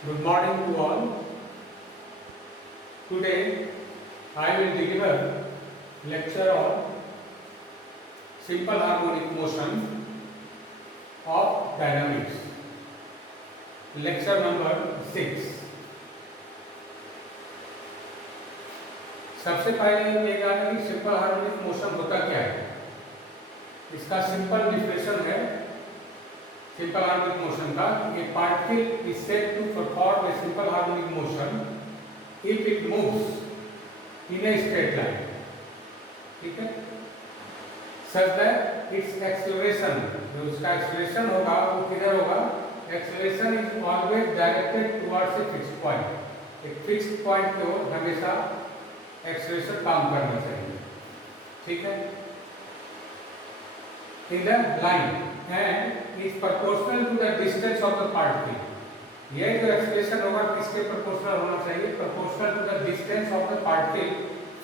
Good morning to all. Today I will deliver lecture on simple harmonic motion of dynamics. Lecture number 6. सबसे पहले ये जानना कि simple harmonic motion होता क्या है। इसका सिंपल डिफिनेशन है सिंपल हार्मोनिक मोशन का। A particle is said to perform a simple harmonic motion if it moves in a straight line, ठीक है, सच दैट इट्स एक्सेलरेशन, जो उसका एक्सेलरेशन होगा वो किधर होगा, acceleration is always directed towards a fixed point. एक फिक्स्ड पॉइंट की ओर हमेशा एक्सेलरेशन काम करना चाहिए, ठीक है, in the line and is proportional to the distance of the particle. ये जो एक्सेलरेशन होगा किसके प्रोपोर्शनल होना चाहिए, proportional to the distance of the particle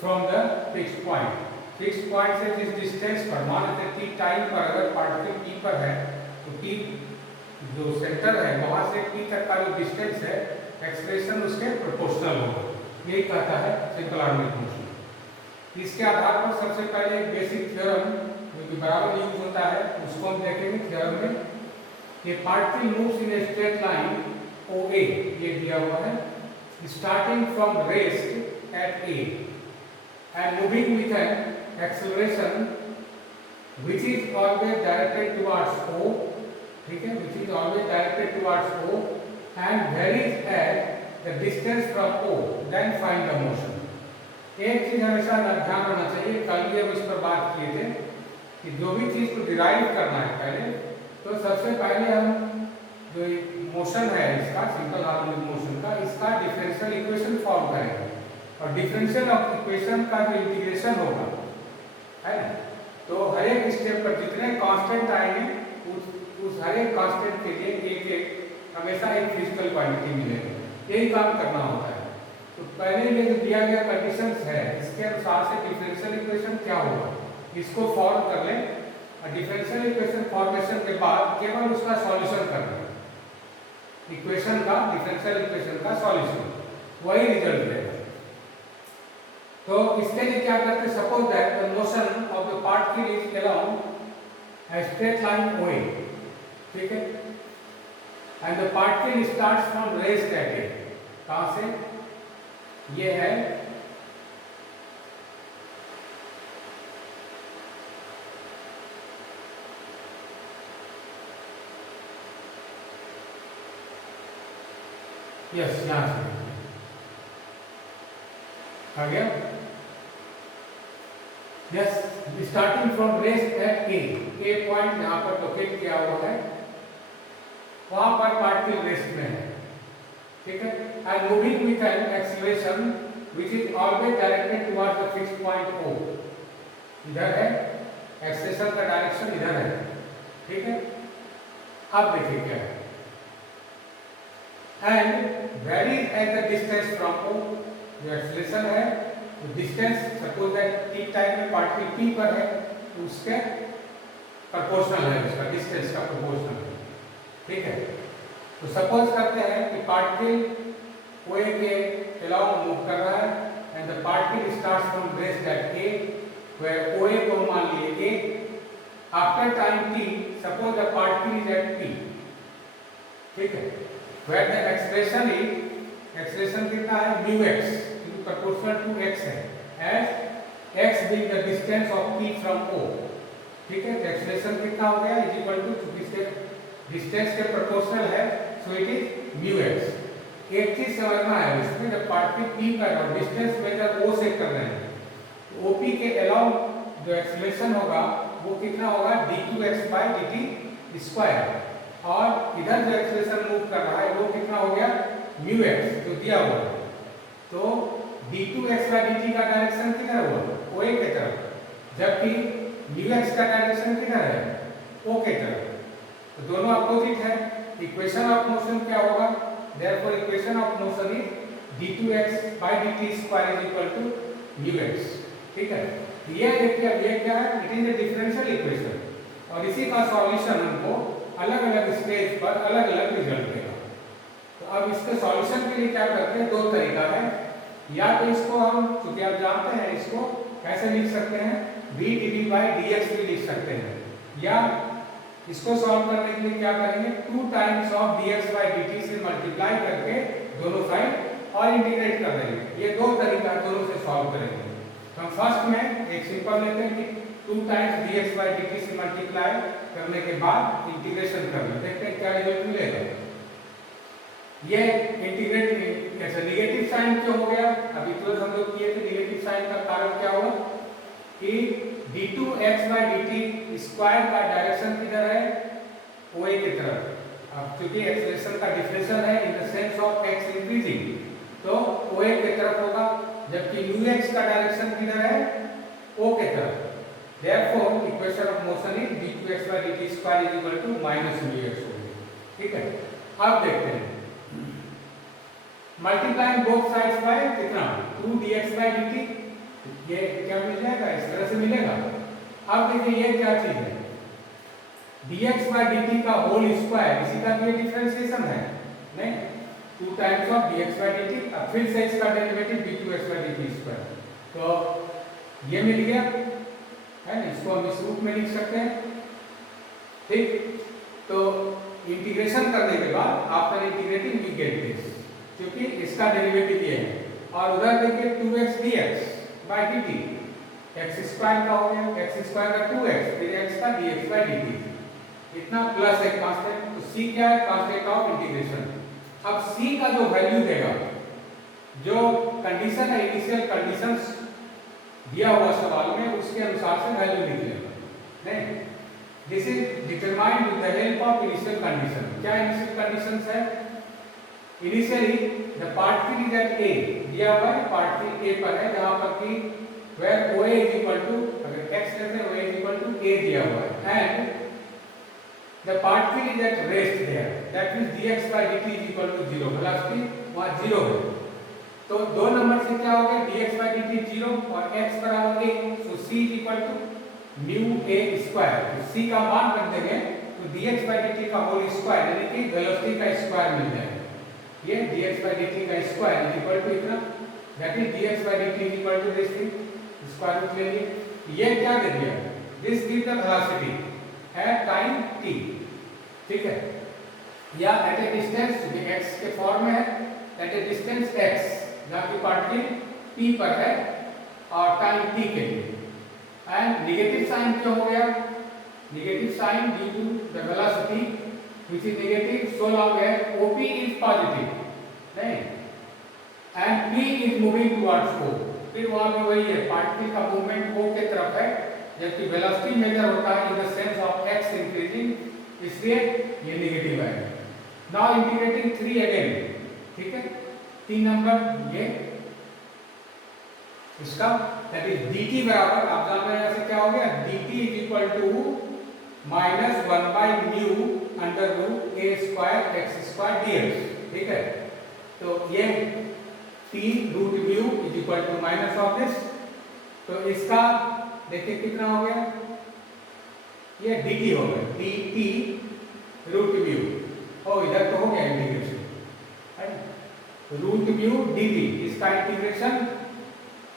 from the fixed point. Fixed point से जिस डिस्टेंस पर, मान लेते हैं t टाइम पर अगर पार्टिकल p पर है तो t जो सेंटर है वहां से p तक का जो डिस्टेंस है एक्सेलरेशन उसके प्रोपोर्शनल होगा। यही कहता है सिंपल हार्मोनिक मोशन। इसके आधार पर सबसे पहले एक बेसिक थ्योरम जो कि बराबर यूज होता है उसको हम देखेंगे थ्योरम में। ये particle moves in a straight line OA, ये दिया हुआ है, starting from rest at A and moving with an acceleration which is always directed towards O, ठीक है, which is always directed towards O and varies at the distance from O, then find the motion। एक चीज हमेशा ध्यान रखना चाहिए, कल भी हम इस पर बात किए थे कि जो भी चीज को डिराइव करना है पहले, तो सबसे पहले हम जो मोशन है इसका सिंपल हार्मोनिक मोशन का, इसका डिफरेंशियल इक्वेशन फॉर्म करेंगे और डिफरेंशियल इक्वेशन का जो इंटीग्रेशन होगा है ना, तो हर एक स्टेप पर जितने कांस्टेंट आएंगे उस हर एक कांस्टेंट के लिए एक एक हमेशा एक फिजिकल क्वांटिटी मिलेगी। यही काम करना होता है। तो पहले ये जो दिया गया कंडीशंस है इसके अनुसार से डिफरेंशियल इक्वेशन क्या होगा इसको फॉर्म कर लें और डिफरेंशियल इक्वेशन फॉर्मेशन के बाद केवल उसका सॉल्यूशन करना है, इक्वेशन का, डिफरेंशियल इक्वेशन का सॉल्यूशन, वही रिजल्ट देगा। तो इसके लिए क्या करते हैं, suppose that the motion of the particle is along A straight line OA, ठीक है, and the particle starts from rest at A। कहां से, ये है यस, यहां से आ गया, yes, starting from rest at A point यहां पर लोकेट किया हुआ है, वहां पर पार्टिकल रेस्ट में है, ठीक है, and moving with an acceleration which is always directed towards the fixed point O। इधर है एक्सेलरेशन का डायरेक्शन, इधर है, ठीक है। अब देखिए क्या है, and varies at the distance from O, जो एक्सेलरेशन है तो distance suppose that t time में पार्टिकल p पर है तो उसके प्रोपोर्शनल है, उसका डिस्टेंस का प्रोपोर्शनल है, ठीक है। तो सपोज करते हैं कि पार्टिकल OA के अलोंग मूव कर रहा है and the particle starts from rest at A where OA को मान लिए A। After time t suppose the particle is at P, ठीक है, where the expression is, expression कितना है, μx प्रोपोर्शनल टू x है, as x being the distance of P फ्रॉम O, ठीक है। तो एक्सप्रेशन कितना हो गया, इज इक्वल टू, चूंकि डिस्टेंस के प्रोपोर्शनल है सो इट इज μx। एक चीज समझना है इसमें, जब पार्टिकल P पर और डिस्टेंस मेजर O से कर रहे हैं तो OP के अलाउंग जो एक्सेलरेशन होगा वो कितना होगा, d2x/dt स्क्वायर, और इधर जो एक्सेलरेशन मूव कर रहा है वो कितना हो गया, μx जो दिया हुआ है। तो d2x/dt का डायरेक्शन किधर हुआ, OA की तरफ, जबकि μx का डायरेक्शन किधर है, O की तरफ। तो दोनों अपोजिट है। इक्वेशन ऑफ मोशन क्या होगा, therefore equation of motion is d2x/dt square is equal to μx, ठीक है। ये देखिए अब ये क्या है, it is a differential equation और इसी का सॉल्यूशन हमको अलग अलग स्टेज पर अलग अलग रिजल्ट देगा। तो अब इसके सॉल्यूशन के लिए क्या करते हैं, दो तरीका है। या तो इसको हम, क्योंकि आप जानते हैं इसको कैसे लिख सकते हैं, v D by D x भी लिख सकते हैं, या इसको सॉल्व करने के लिए क्या करेंगे, 2 times of dx by dt से मल्टीप्लाई करके दोनों साइड और इंटीग्रेट कर देंगे। ये दो तरीका दोनों से सॉल्व करेंगे। हम फर्स्ट में एक सिंपल लेते हैं कि 2 टाइम्स dx बाई dt से मल्टीप्लाई करने के बाद इंटीग्रेशन कर लेते हैं, देखते हैं क्या रिजल्ट मिलेगा। ये इंटीग्रेट ऐसे नेगेटिव साइन क्यों हो गया, अभी तुरंत हम लोग किए थे। नेगेटिव साइन का कारण क्या हुआ कि d2x बाई dt स्क्वायर का डायरेक्शन किधर है, OA की तरफ। अब क्योंकि एक्सप्रेशन का डिफरेंशियल है in the sense of x increasing, तो OA की तरफ होगा, जबकि ux का डायरेक्शन किधर है, O की तरफ। Therefore, equation of motion is d2x by dt square is equal to minus ux होगी। ठीक है, अब देखते हैं मल्टीप्लाइंग बोथ साइड्स बाय कितना, 2 dx by dt, ये क्या मिल जाएगा, इस तरह से मिलेगा। अब देखिए ये क्या चीज है, dx by dt का होल स्क्वायर, इसी का भी डिफरेंशिएशन है नहीं, 2 times of dx by dt, अब फिर से इसका derivative d2x by dt square, तो ये मिल गया है ना, इसको हम इस रूप में लिख सकते हैं। ठीक, तो इंटीग्रेशन करने के बाद after integrating we get this, क्योंकि इसका डेरिवेटिव ये है, और उधर देखिए 2x dx by dt, x square का हो गया, x स्क्वायर का 2x, फिर x का dx by dt, इतना प्लस एक कांस्टेंट, तो c क्या है, कांस्टेंट ऑफ इंटीग्रेशन। अब c का जो वैल्यू देगा, जो कंडीशन है, इनिशियल कंडीशंस दिया हुआ सवाल में, उसके अनुसार से वैल्यू निकलेगा नहीं। This is determined with the help of initial condition. क्या इनिशियल कंडीशंस है, initially the particle is at a, दिया हुआ है पार्टिकल a पर है, जहां पर कि where OA is equal to, अगर x लेते हैं OA is equal to a दिया हुआ है, and the particle is at rest there, that means dx by dt is equal to 0, velocity वहां 0 है। तो दो नंबर से क्या हो गया, dx by dt 0 और x बराबर a, so c is equal to mu a square, तो c का मान रख देंगे, तो dx by dt का होल स्क्वायर यानी कि वेलोसिटी का स्क्वायर मिल जाएगा। ये dx by dt का स्क्वायर इज इक्वल टू इतना, that is dx by dt is equal to this thing, square root ले लिए। ये क्या दे दिया, this give the velocity at time t, ठीक है, या एट ए डिस्टेंस, x के फॉर्म में है, एट ए डिस्टेंस x, जहां की पार्टिकल p पर है और टाइम t के लिए। एंड नेगेटिव साइन क्यों हो गया, negative sine due to the velocity which is negative so long as OP is positive, नहीं, and P is moving towards O, फिर वहां पे वही है, पार्टिकल का मूवमेंट O के तरफ है, जबकि वेलोसिटी मेजर होता है in the sense of x increasing, इसलिए ये नेगेटिव है। नाउ इंटीग्रेटिंग 3 अगेन, ठीक है, 3 नंबर ये इसका, दैट इज dt बराबर, आप जान रहे हैं ऐसे क्या हो गया, dt is equal to minus 1 by mu under root a square x square dx, ठीक है। तो ये t root mu is equal to minus of this, तो इसका देखिए कितना हो गया, ये dt हो गया, dt रूट म्यू, और इधर तो हो गया इंटीग्रेशन है ना, रूट म्यू dt, इसका integration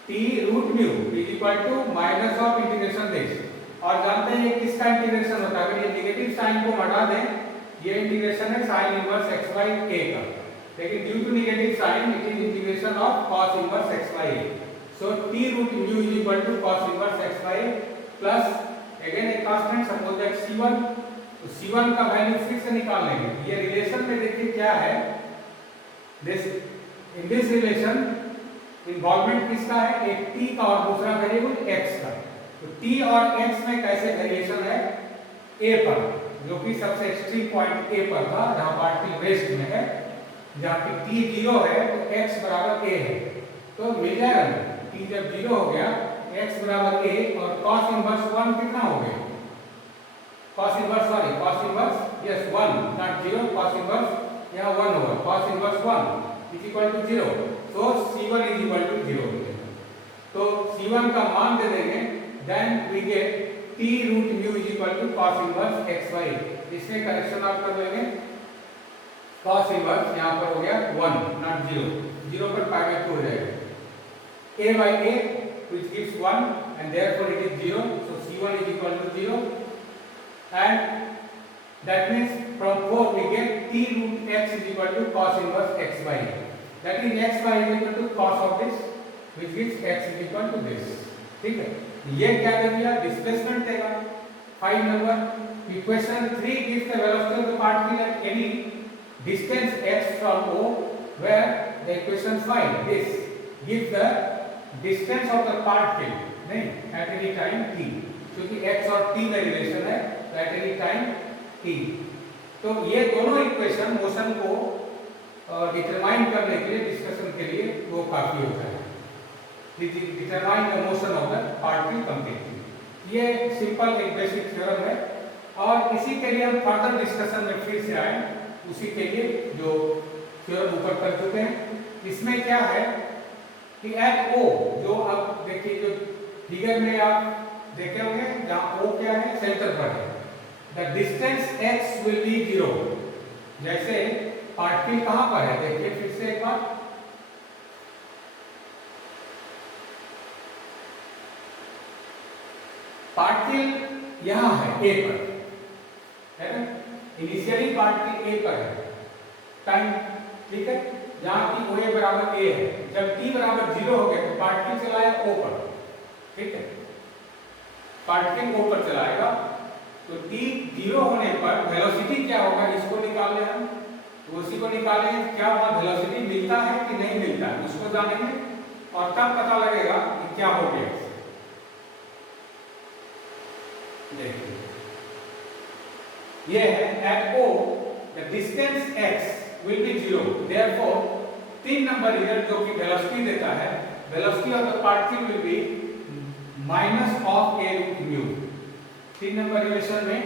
t root mu is equal to minus of integration this, और जानते हैं ये किसका इंटीग्रेशन होता है, अगर ये नेगेटिव साइन को हटा दें, ये इंटीग्रेशन है sine inverse x by a का, लेकिन due to negative sine it is integration of cos inverse x by a, so t root mu is equal to cos inverse x by a plus again एक constant suppose that c1, तो c1 का value फिर से निकाल लेंगे। ये relation में देखिए क्या है, this in this relation involvement किसका है, एक t का और दूसरा वेरिएबल x का, तो t और x में कैसे वेरिएशन है, a पर, जो कि सबसे एक्सट्रीम पॉइंट a पर था, जहां पार्टिकल रेस्ट में है, जहां पे t 0 है तो x बराबर a है, तो मिल जाएगा ना, t जब 0 हो गया x बराबर a, और cos इनवर्स 1 कितना हो गया, cos inverse sorry cos inverse yes 1 not 0, cos inverse यहां 1 होगा, cos inverse 1 is equal to 0, तो c1 इज इक्वल टू 0 हो जाएगा। तो c1 का मान दे देंगे, then we get t root mu is equal to cos inverse x by a, इसमें करेक्शन आप कर लेंगे, cos इनवर्स यहाँ पर हो गया 1 नॉट 0, 0 पर पाई बाय 2 हो जाएगा, a by a which gives 1 and therefore it is 0, so c1 is equal to 0, and that means from 4 we get t root x is equal to cos inverse x by a, that is x by is equal to cos of this which gives x is equal to this, ठीक है। ये क्या दे दिया, displacement देगा 5 number. Equation 3 gives the velocity of the particle at any distance x from O, where the equation 5 this gives the distance of the particle नहीं at any time t, क्योंकि x और t में relation है तो at any time t, तो ये दोनों equation motion को डिटरमाइन करने के लिए, डिस्कशन के लिए वो काफी होता है, determine the motion of the particle completely. ये सिंपल एक बेसिक थ्योरम है और इसी के लिए हम फर्दर डिस्कशन में फिर से आए, उसी के लिए जो थ्योरम ऊपर कर चुके हैं। इसमें क्या है कि एट ओ, जो अब देखिए जो फिगर में आप देखे होंगे जहां ओ क्या है, सेंटर पर है, the distance x will be 0, जैसे पार्टिकल कहां पर है, देखिए फिर से एक बार, पार्टिकल यहां है a पर, है ना, इनिशियली पार्टिकल a पर है टाइम, ठीक है, जहां की OA बराबर a है, जब t बराबर 0 हो गया तो पार्टिकल चलाया O पर, ठीक है, पार्टिकल O पर चलाएगा, तो t 0 होने पर वेलोसिटी क्या होगा, इसको निकाल लें हम, तो उसी को निकालेंगे क्या वहां वेलोसिटी मिलता है कि नहीं मिलता है, उसको जानेंगे और तब पता लगेगा कि क्या हो गया। देखिए ये है at O the distance x will be 0, therefore 3 number इधर जो कि वेलोसिटी देता है, velocity of the particle will be minus of a root mu. 3 number relation में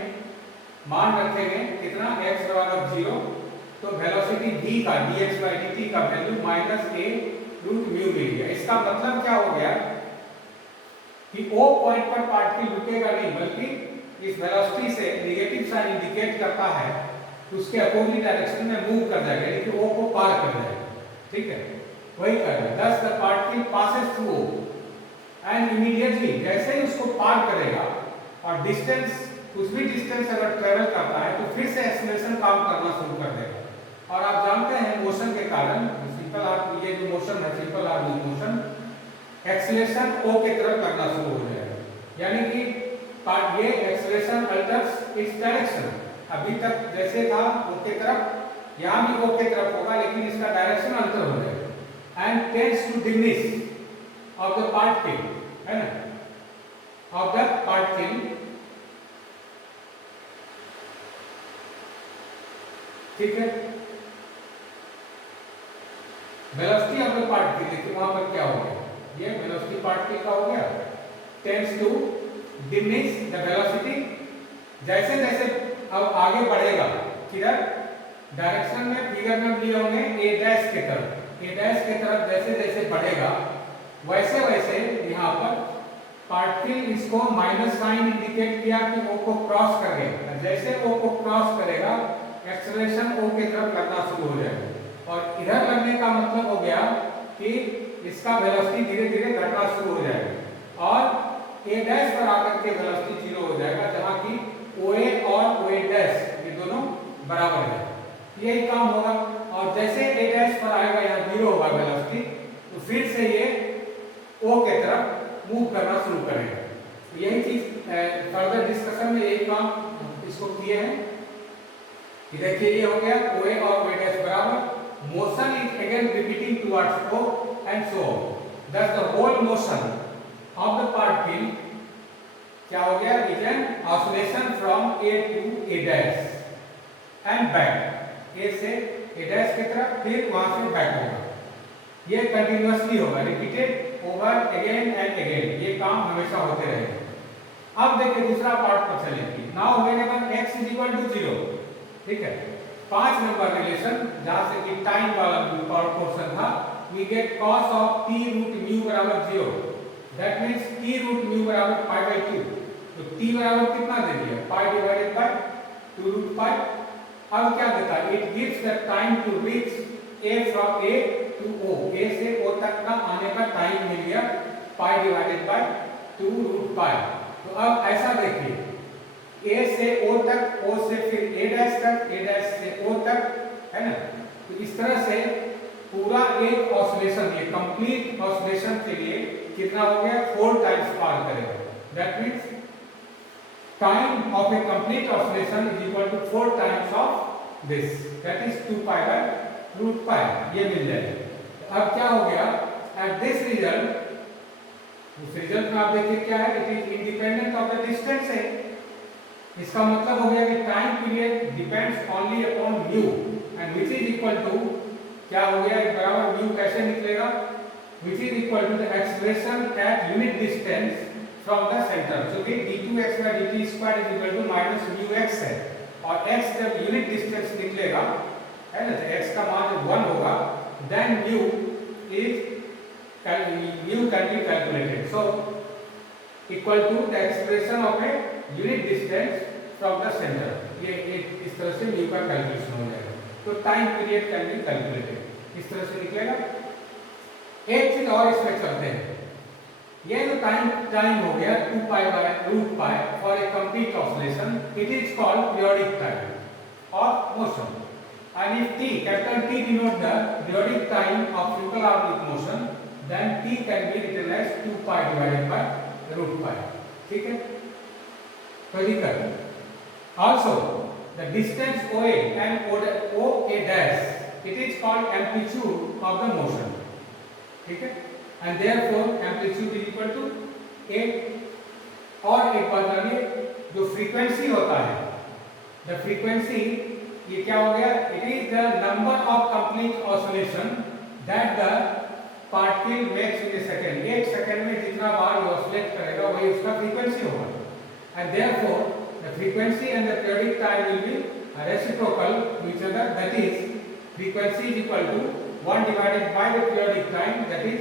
मान रखेंगे कितना, x बराबर 0, तो वेलोसिटी v का dx by dt का value minus a root mu मिल गया। इसका मतलब क्या हो गया कि O पॉइंट पर पार्टिकल रुकेगा नहीं, बल्कि इस वेलोसिटी से नेगेटिव साइन इंडिकेट करता है तो उसके अपोजिट डायरेक्शन में मूव कर जाएगा, यानी कि O को पार कर जाएगा, ठीक है, वही कर रहा है। दस the particle passes through O and immediately जैसे ही उसको पार करेगा और डिस्टेंस, कुछ भी डिस्टेंस अगर ट्रेवल करता है तो फिर से एक्सेलरेशन काम करना शुरू कर देगा। और आप जानते हैं मोशन के कारण, सिंपल आर्क, ये जो मोशन है simple arc motion, acceleration O के तरफ करना शुरू हो जाएगा, यानी कि ये एक्सेलरेशन अल्टर्स इट्स डायरेक्शन, अभी तक जैसे था O के तरफ, यहाँ भी O के तरफ होगा लेकिन इसका डायरेक्शन अल्टर हो जाएगा, and tends to diminish of the particle, है ना, ऑफ द पार्टिकल, ठीक है, वेलोसिटी ऑफ द पार्टिकल, देखिए वहां पर क्या हो गया, ये वेलोसिटी पार्टिकल का हो गया, tends to diminish the velocity, जैसे जैसे अब आगे बढ़ेगा, किधर डायरेक्शन में फिगर में लिए होंगे a डैश के तरफ, a डैश के तरफ जैसे जैसे बढ़ेगा वैसे वैसे यहाँ पर पार्टिकल इसको माइनस साइन इंडिकेट किया कि O को क्रॉस कर गया, जैसे O को क्रॉस करेगा एक्सेलरेशन O के तरफ लगना शुरू हो जाएगा, और इधर लगने का मतलब हो गया कि इसका वेलोसिटी धीरे धीरे घटना शुरू हो जाएगा और a डैश पर आकर के वेलोसिटी 0 हो जाएगा, जहां की OA और OA डैश ये दोनों बराबर है, यही काम होगा। और जैसे a डैश पर आएगा यहाँ 0 होगा वेलोसिटी, तो फिर से ये O के तरफ मूव करना शुरू करेगा। यही चीज फर्दर डिस्कशन में यही काम इसको किए हैं कि देखिए ये हो गया OA और OA डैश बराबर, motion is again repeating towards O and so on, thus the whole motion of the particle क्या हो गया, is an oscillation from A to A dash and back, A से A dash की तरफ फिर वहां से बैक होगा, ये कंटिन्यूअसली होगा, repeated over again and again, ये काम हमेशा होते रहेगा। अब देखिए दूसरा पार्ट पर चलेंगे, now whenever x is equal to 0, ठीक है, 5 नंबर रिलेशन जहां से कि टाइम वाला पोर्शन था, we get cos of t root mu बराबर 0, that means t root mu बराबर pi by 2, तो t बराबर कितना दे दिया, pi divided by 2 root pi, अब क्या देता है, it gives the time to reach A from A to O, A से ओ तक का आने का टाइम मिल गया pi divided by 2 root pi. तो अब ऐसा देखिए, ए से ओ तक, ओ से फिर ए डैश तक, ए डैश से ओ तक, है ना। तो इस तरह से पूरा एक ऑसिलेशन, ये कंप्लीट ऑसिलेशन के लिए कितना हो गया, 4 टाइम्स पार करेगा। That means time of a complete oscillation is equal to 4 times of this, that is 2 pi by root pi, ये मिल जाएगा। अब क्या हो गया, एट दिस रिजल्ट, उस रिजल्ट में आप देखिए क्या है, it is independent of the distance है। इसका मतलब हो गया कि time period depends only upon mu and which is equal to, क्या हो गया, बराबर म्यू कैसे निकलेगा, which is equal to the expression at unit distance from the centre, जो कि d2x by dt square is equal to minus mu x है। और x जब यूनिट डिस्टेंस निकलेगा, है ना, तो x का मान जब 1 होगा, then mu can be calculated, so equal to the expression of a unit distance from the center। ये इस तरह से म्यू का कैलकुलेशन हो जाएगा। तो time period can be calculated, इस तरह से निकलेगा। एक चीज और इसमें चलते हैं, ये जो टाइम हो गया 2 pi by root pi for a complete oscillation, it is called periodic time of motion. And if t, capital T denote the periodic time of simple harmonic motion, then t can be written as 2 pi divided by root pi। ठीक है, तो लिखकर also the distance OA and OA dash, it is called amplitude of the motion। ठीक है, and therefore amplitude is equal to A। और एक बात जानिए, जो फ्रीक्वेंसी होता है, the frequency, ये क्या हो गया, it is the number of complete oscillation that the particle makes in A second. एक सेकंड में जितना बार ये ऑसिलेट करेगा वही उसका फ्रीक्वेंसी होगा। And therefore the frequency and the periodic time will be reciprocal to each other, that is frequency is equal to 1 divided by द periodic टाइम, दैट इज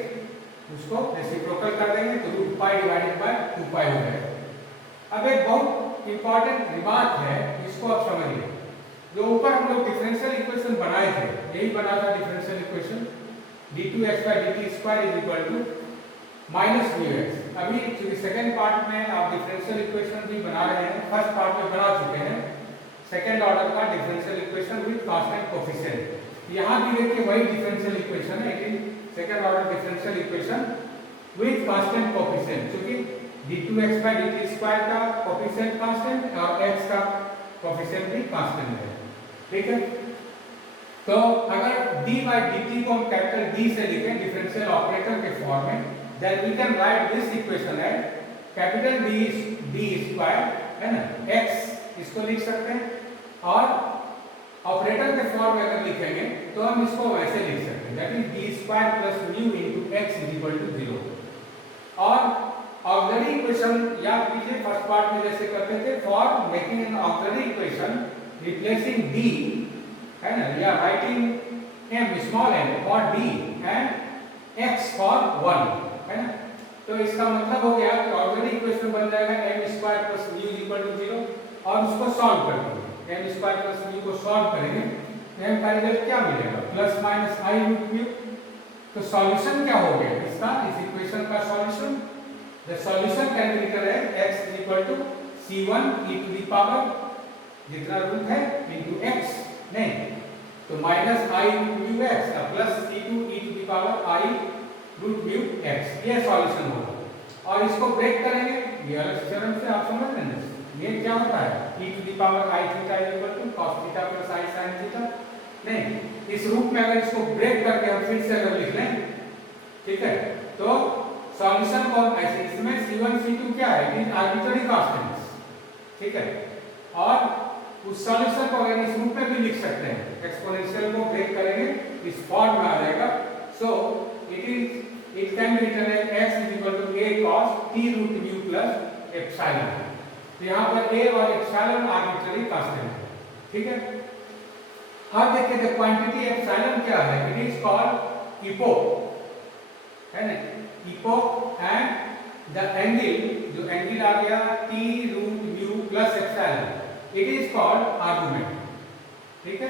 उसको रेसिप्रोकल कर देंगे तो root pi divided by 2 pi हो जाएगा। अब एक बहुत इंपॉर्टेंट रिमार्क है, इसको आप समझिए। जो ऊपर हम लोग डिफरेंशियल इक्वेशन बनाए थे, यही बना था differential equation, d2x by dt square is equal to minus mu x. अभी चूंकि सेकंड पार्ट में आप डिफरेंशियल इक्वेशन भी बना रहे हैं, फर्स्ट पार्ट में बना चुके हैं सेकंड ऑर्डर का differential equation with constant coefficient. यहाँ भी देखिए वही डिफरेंशियल इक्वेशन है, second order differential equation with constant coefficient, क्योंकि d2x by dt स्क्वायर का कोफिशिएंट कांस्टेंट और x का कोफिशिएंट भी कांस्टेंट है। ठीक है, तो अगर d by dt को हम कैपिटल D से लिखें डिफरेंशियल ऑपरेटर के फॉर्म में, then we can write this equation as capital D square, है ना, x इसको लिख सकते हैं, और ऑपरेटर के फॉर्म में अगर लिखेंगे तो हम इसको वैसे लिख सकते हैं, that is d square plus mu into x is equal to 0। और ऑक्सिलरी इक्वेशन याद कीजिए, फर्स्ट पार्ट में जैसे करते थे, for making an auxiliary equation replacing d, है ना, या writing m small m for d and x for 1, है ना। तो इसका मतलब हो गया कि ऑक्सिलरी इक्वेशन बन जाएगा m square plus mu equal to 0, और उसको सॉल्व कर देंगे, m स्क्वायर प्लस म्यू को सॉल्व करेंगे तो m का रिजल्ट क्या मिलेगा, plus minus i root mu. तो सॉल्यूशन क्या हो गया इसका, इस इक्वेशन का solution, the solution can be written as x is equal to c1 e to the power जितना रूट है into x, नहीं तो minus i root mu x plus c2 e to the power i root mu x, ये solution होगा। और इसको break करेंगे ये अलग थ्योरम से, आप समझ रहे हैं ये क्या होता है, e to the power i theta is equal to cos theta plus i sin theta. नहीं, इस रूप में अगर इसको ब्रेक करके हम फिर से अगर लिख लें, ठीक है, तो सॉल्यूशन को ऐसे, इसमें c1 c2 क्या है, इट इज आर्बिट्ररी कांस्टेंट्स। ठीक है, और उस सॉल्यूशन को अगर इस रूप में भी लिख सकते हैं, एक्सपोनेंशियल को ब्रेक करेंगे इस फॉर्म में आ जाएगा। So it can be written as x is equal to a cos t root mu plus epsilon. तो यहाँ पर a और एप्सिलॉन आर्बिट्ररी कांस्टेंट है। ठीक है, अब देखिए द क्वांटिटी एप्सिलॉन क्या है, इट इज कॉल्ड इपोक, है ना, इपोक, एंड द एंगल, जो एंगल आ गया t root mu plus epsilon, it is called argument. ठीक है,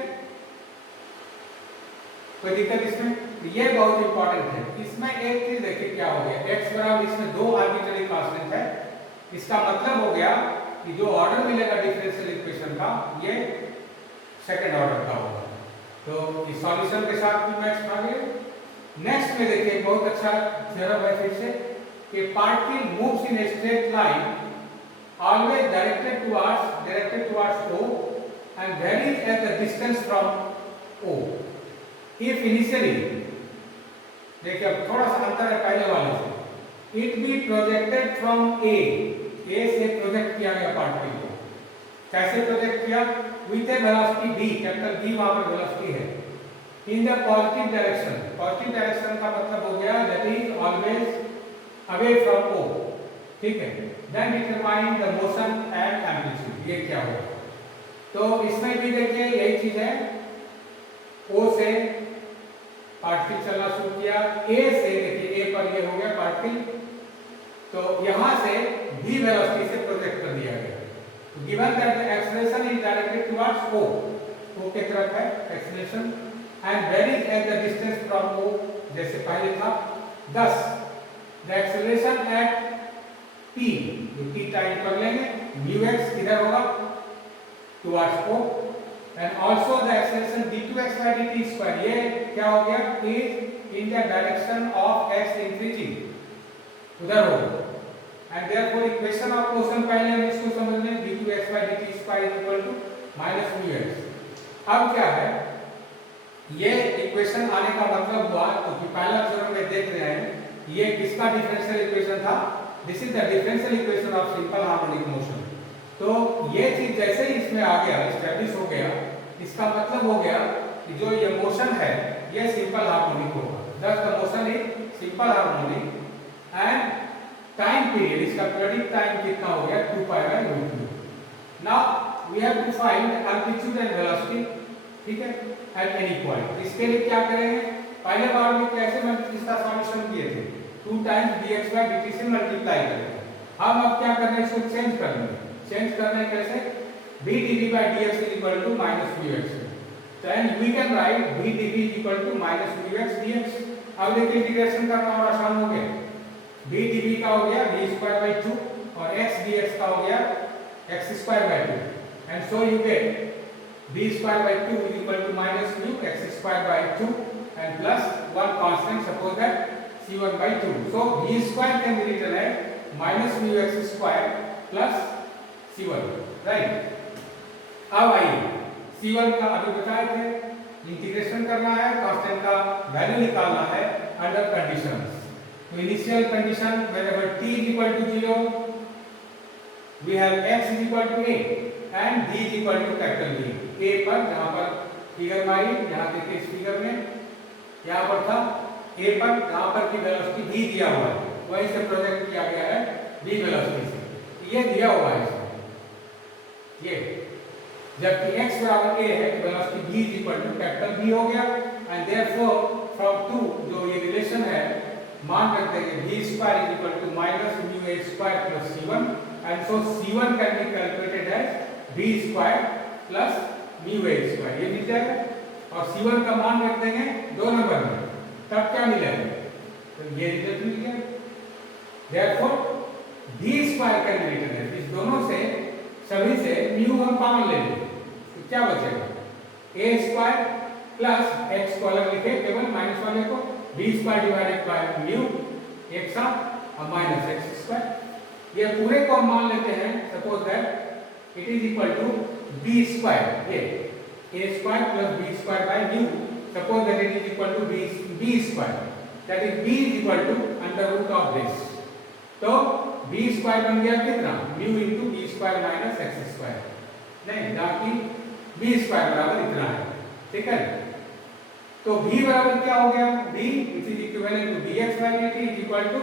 कोई दिक्कत इसमें? ये बहुत इंपॉर्टेंट है। इसमें एक चीज देखिए क्या हो गया, x बराबर इसमें दो आर्बिट्ररी कांस्टेंट है, इसका मतलब हो गया कि जो ऑर्डर मिलेगा डिफरेंशियल इक्वेशन का ये सेकंड ऑर्डर का होगा। तो इस सॉल्यूशन के साथ भी मैच खा गए। नेक्स्ट में देखिए बहुत अच्छा थ्योरम है फिर से कि particle moves in a straight line always directed towards O and varies at the distance from O. If initially, देखिए अब थोड़ा सा अंतर है पहले वाले से, it be projected from A से प्रोजेक्ट किया गया पार्टिकल को, कैसे प्रोजेक्ट किया? With a velocity v, capital V वहां पर वेलोसिटी है, in the positive direction, positive direction का मतलब हो गया that is always away from O, ठीक है। Then determine the motion and amplitude, ये क्या होगा? तो इसमें भी देखिए यही चीज है, O से पार्टिकल चलना शुरू किया, A से देखिए A पर ये हो गया पार्टिकल, तो यहाँ से v वेलोसिटी से प्रोजेक्ट कर दिया गया। Given that the acceleration is directed towards O के तरफ है acceleration and varies at the distance from O, जैसे पहले था। Thus the acceleration at p, जो t टाइम पर लेंगे, mu x किधर होगा? towards O, and also the acceleration d2x by dt square, ये क्या हो गया? is in the direction of x increasing, उधर होगा। and therefore equation of motion पहले हम इसको समझ लें, d2x by dt square is equal to minus mu x। अब क्या है, ये इक्वेशन आने का मतलब हुआ, क्योंकि पहला थ्योरम में देख रहे हैं, ये किसका डिफरेंशियल इक्वेशन था? This is the differential equation of simple harmonic motion. तो ये चीज जैसे ही इसमें आ गया, एस्टैब्लिश हो गया, इसका मतलब हो गया कि जो ये मोशन है ये सिंपल हार्मोनिक होगा। Thus the motion is simple harmonic and time period, इसका पीरियडिक टाइम कितना हो गया? 2 pi by root mu. Now we have to find amplitude and velocity, ठीक है, एट एनी पॉइंट। इसके लिए क्या करेंगे? पहले बार में कैसे हम इसका सॉल्यूशन किए थे, 2 टाइम्स dx by dt से मल्टीप्लाई करेंगे। अब क्या करना है, इसको चेंज करना है। चेंज करना है कैसे? v dv by dx is equal to minus mu x, then we can write v dv is equal to minus mu x dx। अब देखिए इंटीग्रेशन करना और आसान हो गया, v dv का हो गया v square by 2 और x dx का हो गया x square by 2, and so you get v square by 2 is equal to minus mu x square by 2 and plus one constant, suppose that c1 by 2। so v square can be written as minus mu x square plus c1, right. अब आइए c1 का अभी बताए थे, integration करना है, constant का value निकालना है अंडर कंडीशंस। तो initial condition whenever t is equal to 0, we have x is equal to a and v is equal to capital V। a पर, जहां पर फिगर में आई, यहां देखिए इस फिगर में यहां पर था a पर, जहां पर की वेलोसिटी v दिया हुआ है, वहीं से प्रोजेक्ट किया गया है v वेलोसिटी से, ये दिया हुआ है इसमें ये। जबकि x बराबर a है तो velocity v is equal to capital V हो गया, एंड देयरफॉर फ्रॉम 2 जो ये रिलेशन है मान रख देंगे v square is equal to minus mu a square plus c1, and so c1 can be calculated as v square plus mu a square, ये मिल जाएगा। और c1 का मान रख देंगे 2 नंबर में, तब क्या मिलेगा? तो ये रिजल्ट मिल गया। देयरफॉर v स्क्वायर कैन बी रिटन एज, इस दोनों से सभी से mu हम कॉमन ले लेंगे, तो क्या बचेगा? a स्क्वायर प्लस x को अलग लिखे केवल माइनस वाले को, b square divided by mu एक साथ और माइनस x स्क्वायर। ये पूरे को हम मान लेते हैं, suppose that it is equal to b square, ये a square plus b square by mu, suppose that it is equal to b square, that is b is equal to under root of this. तो b square बन गया कितना? mu into b square minus x square, नहीं बाकी b square बराबर इतना है, ठीक है। तो v बराबर क्या हो गया? v which is equivalent to dx by dt is equal to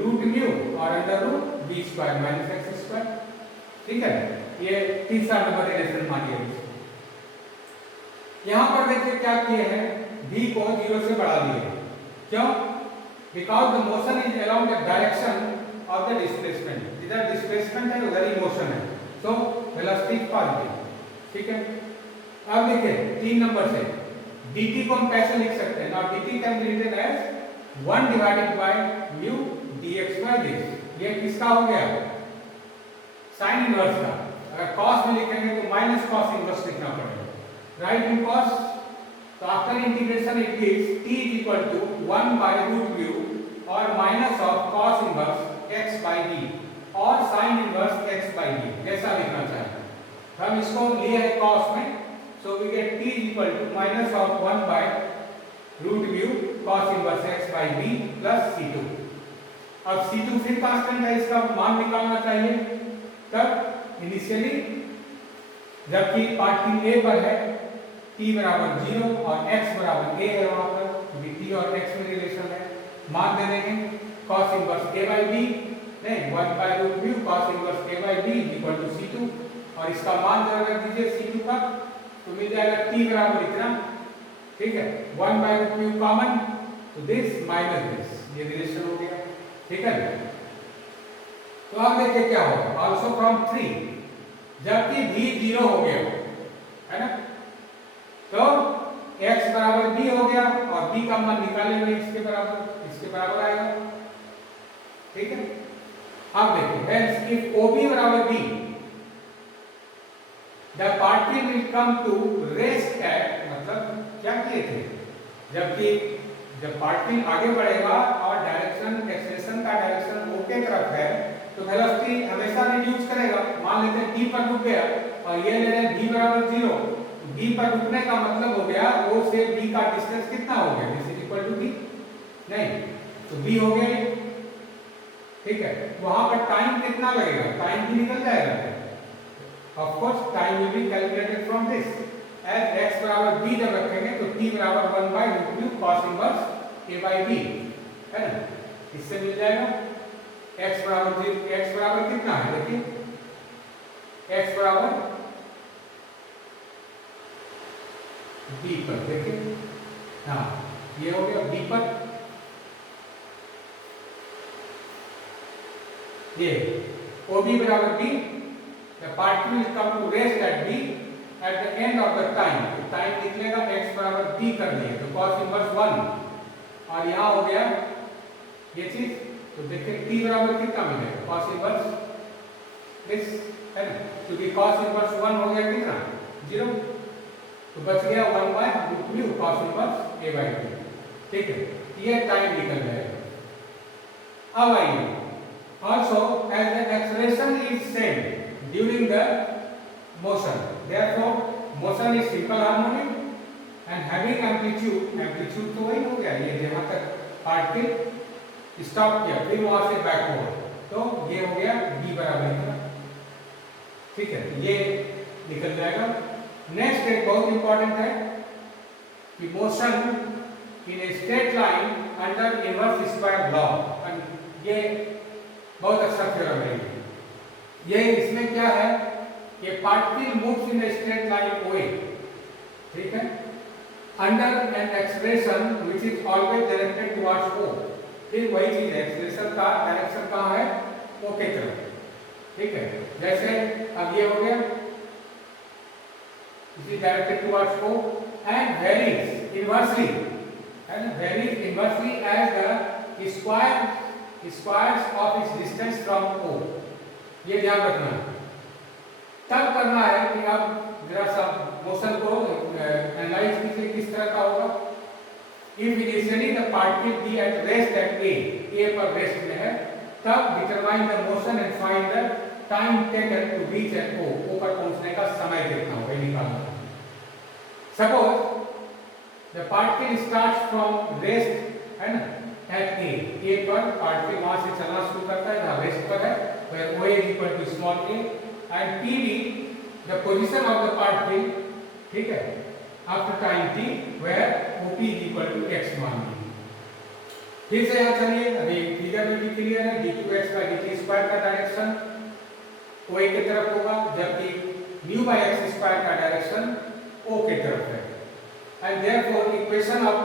root mu और under root b square minus x square, ठीक है। ये तीसरा नंबर रिलेशन मानिए। यहाँ पर देखिए क्या किए हैं, v को 0 से बढ़ा दिए, क्यों? Because the motion is along the direction of the displacement, जिधर डिस्प्लेसमेंट है उधर ही मोशन है, so velocity is positive, ठीक है। अब देखिए 3 नंबर से dt को हम कैसे लिख सकते हैं? Now dt can be written as 1 divided by mu dx by this। ये किसका हो गया? साइन इनवर्स का। अगर cos में लिखेंगे तो माइनस cos इनवर्स लिखना पड़ेगा, राइट? इन cos, तो after integration it gives t is equal to 1 by root mu और minus of cos inverse x by d और sin inverse x by d, जैसा लिखना चाहें। हम इसको लिए हैं cos में, so we get t is equal to minus of 1 by root mu cos inverse x by d plus c2। अब c2 फिर कांस्टेंट है, इसका मान निकालना चाहिए। तब इनिशियली जबकि पार्ट a पर है t बराबर 0 और x बराबर a है, वहां पर क्योंकि t और x में रिलेशन है, मान दे देंगे cos inverse a by b, नहीं 1 by root mu cos inverse a by b equal to c2, और इसका मान जरा रख दीजिए c2 का, तो मिल जाएगा t बराबर इतना, ठीक है? 1 by root mu कॉमन, तो दिस माइनस दिस, ये रिलेशन हो गया, ठीक है? तो अब देखिए क्या होगा, आल्सो फ्रॉम 3, जबकि v 0 हो गया है ना, तो x बराबर b हो गया और b का मान निकालेंगे इसके बराबर आएगा, ठीक है? अब देखिए hence if OB बराबर b, the particle will come to rest at, मतलब क्या किए थे? जबकि जब पार्टिकल आगे बढ़ेगा और डायरेक्शन एक्सेलेरेशन का डायरेक्शन o के तरफ है, तो वेलोसिटी हमेशा रिड्यूस करेगा। मान लेते हैं d पर रुक गया और ये ले रहे हैं b बराबर 0, b पर रुकने का मतलब हो गया o से b का डिस्टेंस कितना हो गया? This is equal to b, नहीं तो b हो गया, ठीक है? वहां पर टाइम कितना लगेगा? टाइम भी निकल जाएगा। Of course time will be calculated from this, as x बराबर b जब रखेंगे तो t बराबर 1 by root mu cos inverse a by b, है ना? इससे मिल जाएगा x बराबर कितना है? देखिए x बराबर b पर, देखिए हाँ ये हो गया b पर, ये OB बराबर b, the particle will come to rest at b at the end of the time, तो टाइम निकलेगा x बराबर b कर दिए तो cos इनवर्स 1, और यहाँ हो गया ये चीज, तो देखिए t बराबर कितना मिलेगा? cos इनवर्स दिस, है ना, क्योंकि cos इनवर्स 1 हो गया कितना? 0, तो बच गया 1 by root mu cos inverse a by b, ठीक है? ये टाइम निकल जाएगा। अब आइए, also as the acceleration is same during the motion, therefore motion is simple harmonic and having amplitude तो वही हो गया, ये जहाँ तक पार्टिकल स्टॉप किया फिर वहां से बैकवर्ड, तो ये हो गया b बराबर इतना, ठीक है? ये निकल जाएगा। नेक्स्ट एक बहुत इंपॉर्टेंट है कि motion in a straight line under inverse square law, ये बहुत अच्छा थ्योरम है। ये इसमें क्या है कि particle moves in a straight line OA, ठीक है, under an acceleration which is always directed towards O, फिर वही चीज है, एक्सेलरेशन का डायरेक्शन कहाँ है? O के तरफ, ठीक है? जैसे अब ये हो गया, it is directed towards O and varies inversely, है ना, varies inversely as the squares of its distance from O, ये ध्यान रखना है। तब करना है कि अब जरा सा मोशन को एनालाइज कीजिए किस तरह का होगा। If initially the particle be at rest at A पर रेस्ट में है, तब determine the motion and find the time taken to reach at O पर पहुंचने का समय कितना होगा, निकालना है। Suppose the particle starts from rest, है ना, एट A पर पार्टिकल वहां से चलना शुरू करता है जहां रेस्ट पर है, where OA is equal to small a, and PB the position of the particle, ठीक है, after time t where OP is equal to x मान लीजिए। फिर से यहाँ चलिए, अभी फिगर में भी क्लियर है, dqx by dt स्क्वायर का डायरेक्शन OA की तरफ होगा, जबकि mu by x स्क्वायर का डायरेक्शन O की तरफ है, and therefore equation of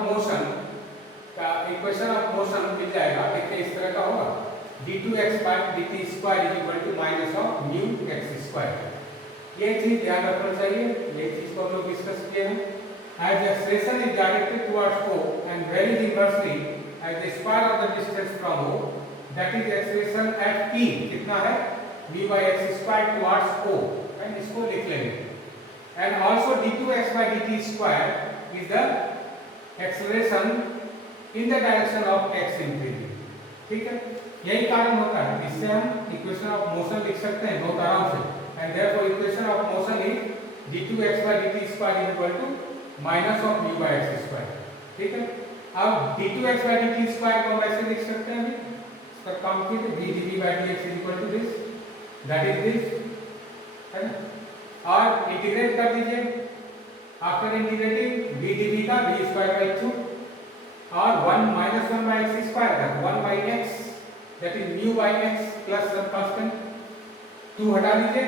motion मिल जाएगा, देखिए इस तरह का होगा d2x by dt square is equal to minus of mu x square. ये चीज ध्यान रखना चाहिए, ये चीज को हम लोग डिस्कस किए हैं। As the acceleration is directed towards O and varies inversely as the square of the distance from O, that is acceleration at p कितना है v by x square towards O, and इसको लिख लेंगे। And also d2x by dt square is the acceleration in the direction of x increasing, ठीक है। यही कारण होता है, इससे हम इक्वेशन ऑफ मोशन लिख सकते हैं बहुत आराम से, and therefore equation of motion is d2x by dt square is equal to minus of u by x square, ठीक है। अब d2x by dt square को हम ऐसे लिख सकते हैं, इसका काम किए तो v dv by dx is equal to this, that is this, है ना। और इंटीग्रेट कर दीजिए, आफ्टर इंटीग्रेटिंग v dv का v square by 2 और 1 minus 1 by x square का 1 by x, that is mu by x plus some constant 2 हटा दीजिए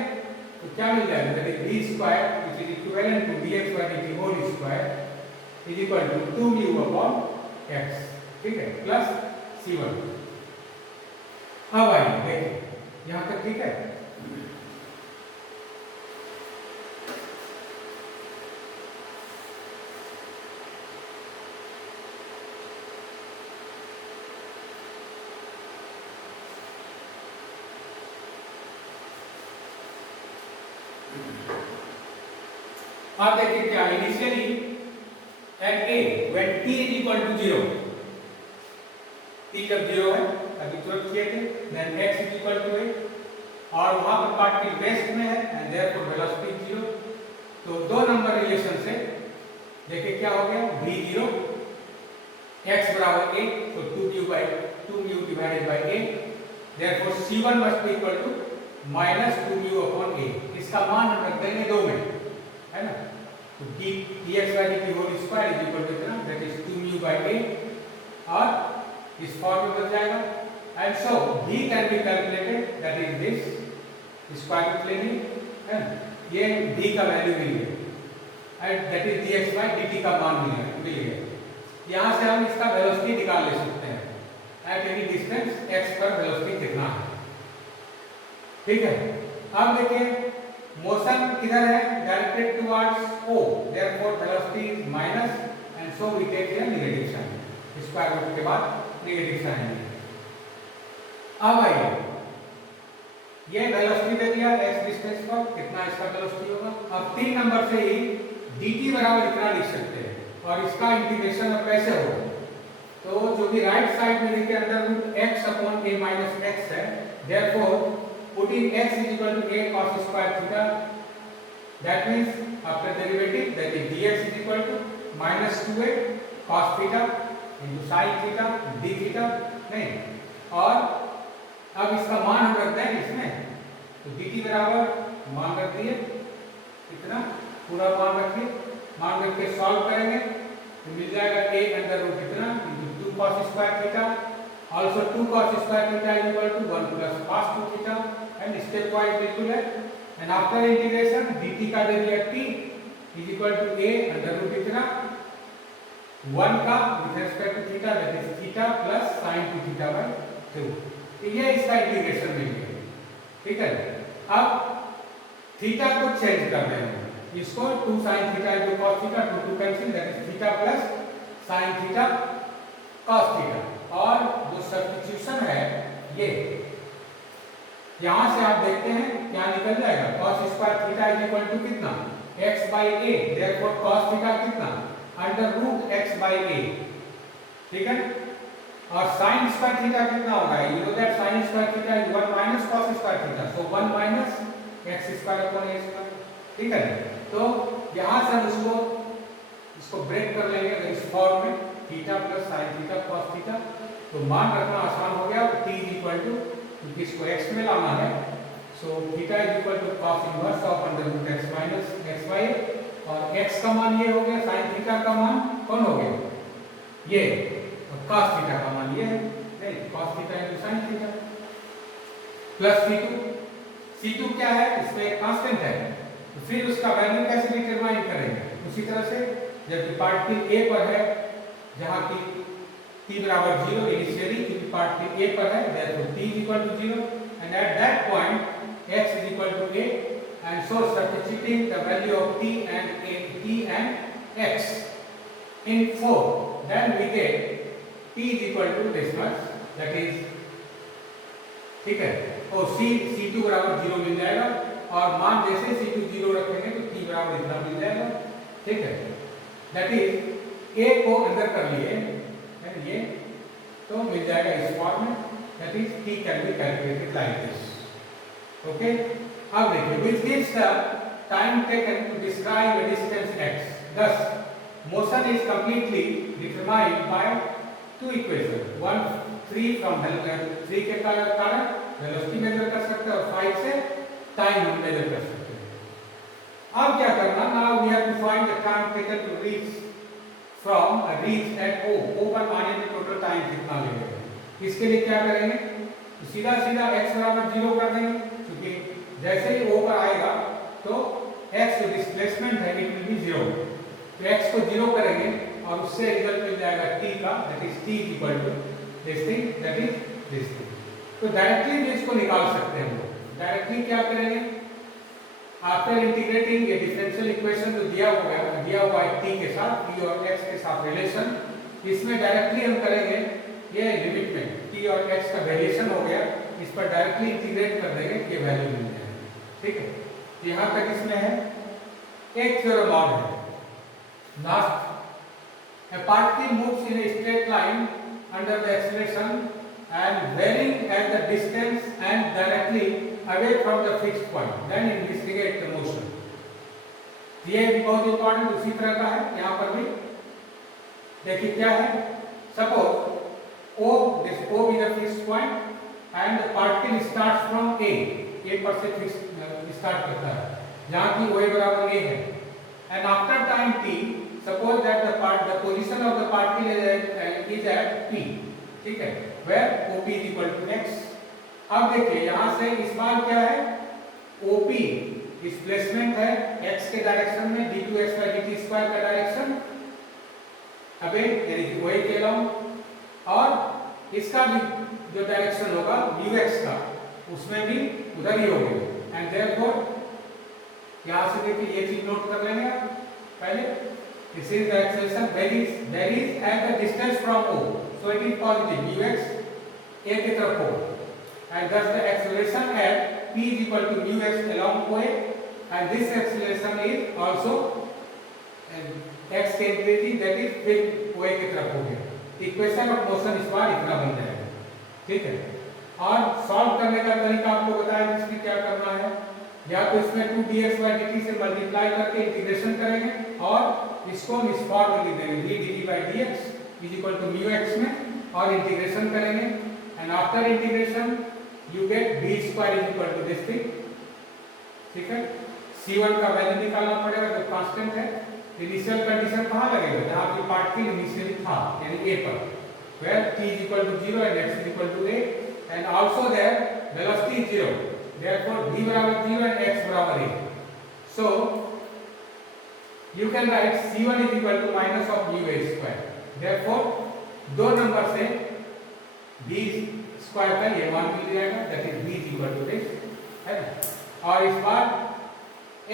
तो क्या मिल जाएगा, that is v square which is equivalent to dx by dt whole square is equal to 2 mu upon x, ठीक है, plus c1। अब आइए देखिए यहाँ तक ठीक है। अब देखिए क्या initially at a when t is equal to 0, t जब 0 है अभी तुरंत किए थे, then x is equal to a और वहां पर पार्टिकल रेस्ट में है and therefore velocity 0। तो दो नंबर रिलेशन से देखिए क्या हो गया, v0 x बराबर a, तो 2 mu divided by a, therefore c1 must be equal to minus 2 mu upon a। इसका मान हम रख देंगे 2 में, है ना। तो dx by dt whole square is equal to कितना, that is 2 mu by a और इस फॉर्म में बन जाएगा। And so v can be calculated, that is this square root लेंगे, है ना, ये v का वैल्यू मिल गया एंड that is dx by dt का मान मिल गया। यहाँ से हम इसका वेलोसिटी निकाल ले सकते हैं एट एनी डिस्टेंस x पर वेलोसिटी कितना है, ठीक है। अब देखिए मोशन किधर है, directed towards O, therefore velocity is minus and so we take here negative sign, square root के बाद नेगेटिव साइन है। अब आइए ये वेलोसिटी दे दिया x डिस्टेंस पर, कितना इसका वेलोसिटी होगा। अब 3 नंबर से ही dt बराबर इतना लिख सकते हैं और इसका इंटीग्रेशन अब कैसे होगा, तो जो भी राइट साइड में लिखे under root x upon a minus x है, therefore putting x is equal to a cos square theta, that means after derivative that is dx is equal to minus 2a cos theta into sin theta d theta, नहीं, और अब इसका मान हम रख दें इसमें, तो dt बराबर मान रख दिए, इतना पूरा मान रखिए, मान रख के सॉल्व करेंगे तो मिल जाएगा a अंडर रूट इतना into 2 cos square theta, also 2 cos square theta is equal to 1 plus cos 2 theta, and step wise बिल्कुल है। and after integration dt का दे दिया t is equal to a under root इतना 1 का with respect to theta, that is theta plus sin 2 theta by 2, ये इसका integration मिल गया, ठीक है। अब थीटा को चेंज कर देंगे, इसको 2 sin theta into cos theta, 2 cancel, that is theta plus sin theta cos theta, और जो सब्स्टिट्यूशन है ये यहां से आप देखते हैं क्या निकल जाएगा, cos square theta is equal to कितना, x by a, therefore cos theta कितना, under root x by a, ठीक है। और sin स्क्वायर थीटा कितना होगा, you know that sin square theta is 1 minus cos square theta, so 1 minus x square upon a square, ठीक है। तो यहां से हम इसको ब्रेक कर लेंगे इस फॉर्म में, theta plus sin theta cos theta, तो मान रखना आसान हो गया। t इज इक्वल टू, क्योंकि इसको x में लाना है, so theta is equal to cos inverse of under root x minus x by, और x का मान ये हो गया, sin थीटा का मान कौन हो गया ये, और cos थीटा का मान ये है, नहीं, cos theta into sin theta plus c2 क्या है, इसमें एक कांस्टेंट है, तो फिर उसका वैल्यू कैसे डिटरमाइन करेंगे, उसी तरह से जब पार्टिकल a पर है, जहां की t बराबर 0 इनिशियली, क्योंकि पार्टिकल a पर है, therefore t is equal to 0 and at that point x is equal to a and so substituting the value of t and x in 4, then we get t is equal to this much, that is, ठीक है, और c2 बराबर 0 मिल जाएगा, और मान जैसे c2 0 रखेंगे तो t बराबर इतना मिल जाएगा, ठीक है, दैट इज a को अंदर कर लिए ये, तो मिल जाएगा इस फॉर्म में, that is t can be calculated like this, okay. अब देखिए, which gives the time taken to describe a distance x. Thus, motion is completely determined by two equations. One 3 from 3 के कारण वेलोसिटी मेजर कर सकते हैं, और 5 से time हम मेजर कर सकते हैं। अब क्या करना, now we have to find the time taken to reach from a reach at O. O पर आने में टोटल टाइम कितना लगेगा। इसके लिए क्या करेंगे, सीधा सीधा x बराबर 0 कर देंगे, क्योंकि जैसे ही O पर आएगा तो x जो डिस्प्लेसमेंट है इट विल बी 0, तो x को 0 करेंगे और उससे रिजल्ट मिल जाएगा t का, that is t is equal to this thing, that is this thing. तो डायरेक्टली भी इसको निकाल सकते हैं हम लोग। डायरेक्टली क्या करेंगे, आफ्टर इंटीग्रेटिंग ये डिफरेंशियल इक्वेशन जो दिया हुआ है t के साथ, t और x के साथ रिलेशन, इसमें डायरेक्टली हम करेंगे, ये लिमिट में t और x का वेरिएशन हो गया, इस पर डायरेक्टली इंटीग्रेट कर देंगे, ये वैल्यू मिल जाएगी, ठीक है। यहाँ तक इसमें है। एक थ्योरम और है, last, a particle moves in a straight line under the acceleration and varying at the distance and directly away from the fixed point, then investigate the motion. ये भी बहुत इंपॉर्टेंट उसी तरह का है, यहाँ पर भी देखिए क्या है, suppose this O is a fixed point and the particle starts from A पर से फिक्स स्टार्ट करता है, जहाँ की OA बराबर A है, and after time t, suppose that the position of the particle is at P, ठीक है, where OP is equal to x. अब देखिए यहाँ से इस बार क्या है, OP डिस्प्लेसमेंट है x के डायरेक्शन में, d2x by dt स्क्वायर का डायरेक्शन अबे यानी कि OA के अलाउ, और इसका भी जो डायरेक्शन होगा ux का, उसमें भी उधर ही होगा, एंड देयरफॉर यहाँ से देखिए ये चीज नोट कर लेंगे आप पहले, this is the acceleration varies at the distance from O, so it is positive ux a की तरफ हो, and thus the acceleration at p is equal to ux along OA, and this acceleration is also x के increasing, that is फिर OA की तरफ हो गया। Equation of motion इस बार इतना बन जाएगा, ठीक है। और सॉल्व करने का तरीका आपको बताया, जिसमें क्या करना है, या तो इसमें 2dx by dt से मल्टीप्लाई करके इंटीग्रेशन करेंगे, और इसको हम इस फॉर्म में लिख देंगे, d dt by dx is equal to mu x में, और इंटीग्रेशन करेंगे, and after integration you get b square is equal to this thing, ठीक है। c1 का वैल्यू निकालना पड़ेगा जो कांस्टेंट है। इनिशियल कंडीशन कहाँ लगेगा, जहाँ की पार्टिकल इनिशियली था, यानी a पर, where t is equal to 0 and x is equal to a, and also there velocity is 0, therefore v बराबर 0 and x बराबर a, so you can write c1 is equal to minus of mu a square, therefore दो number से v square का ये मान मिल जाएगा, that is v is equal to this, है ना। और इस बार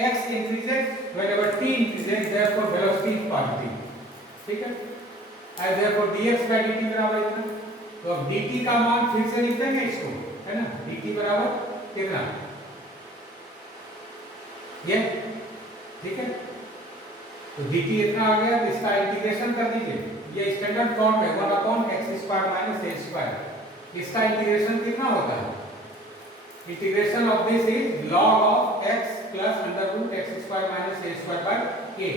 x increases whenever t increases, therefore velocity is positive, ठीक है, and therefore dx by dt बराबर इतना, तो अब dt का मान फिर से लिख देंगे इसको, है ना, dt बराबर कितना, ये, ठीक है, तो dt इतना आ गया, तो इसका इंटीग्रेशन कर दीजिए, ये स्टैंडर्ड फॉर्म है 1/x square minus a square, इसका इंटीग्रेशन कितना होता है, integration of this is log of x plus under root x square minus a square by a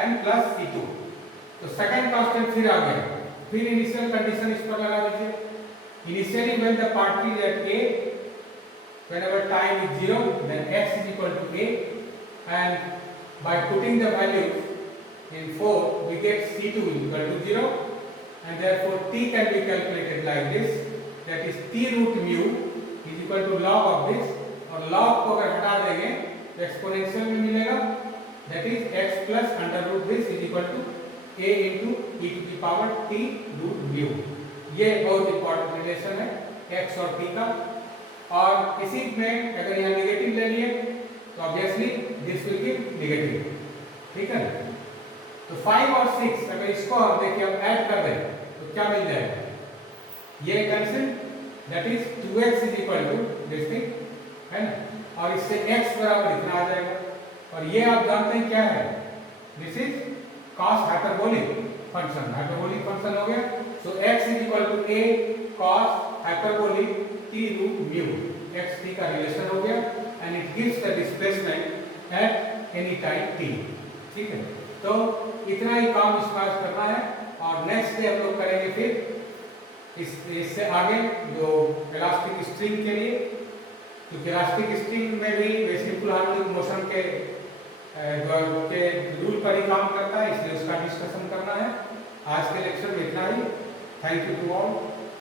and plus c2, तो सेकंड कांस्टेंट फिर आ गया, फिर इनिशियल कंडीशन इस पर लगा दीजिए, initially when the particle at a, whenever time is 0, then x is equal to a, and by putting the values in 4 we get c2 is equal to 0, and therefore t can be calculated like this, that is t root mu is equal to log of this, और log को अगर हटा देंगे तो exponential में मिलेगा, that is x plus under root this is equal to a into e to the power t root mu। ये बहुत इंपॉर्टेंट रिलेशन है x और t का, और इसी में अगर यहाँ नेगेटिव ले लिए तो obviously this will be negative, ठीक है। तो 5 और 6 अगर इसको हम देखिए हम ऐड कर दें तो क्या मिल जाएगा, ये cancel, that is 2x is equal to this thing, है ना, और इससे x बराबर इतना आ जाएगा। और ये आप जानते हैं क्या है, this is cos hyperbolic function, hyperbolic function हो गया। So x is equal to a cos hyperbolic t root mu, x t का रिलेशन हो गया and it gives the displacement at any time t, ठीक है। तो इतना ही काम इस पास करना है और नेक्स्ट डे हम लोग करेंगे फिर इससे आगे जो इलास्टिक स्ट्रिंग के लिए, क्योंकि इलास्टिक स्ट्रिंग में भी सिंपल हार्मोनिक मोशन के रूल पर ही काम करता है, इसलिए उसका डिस्कशन करना है। आज के लेक्चर में इतना ही। Thank you to all.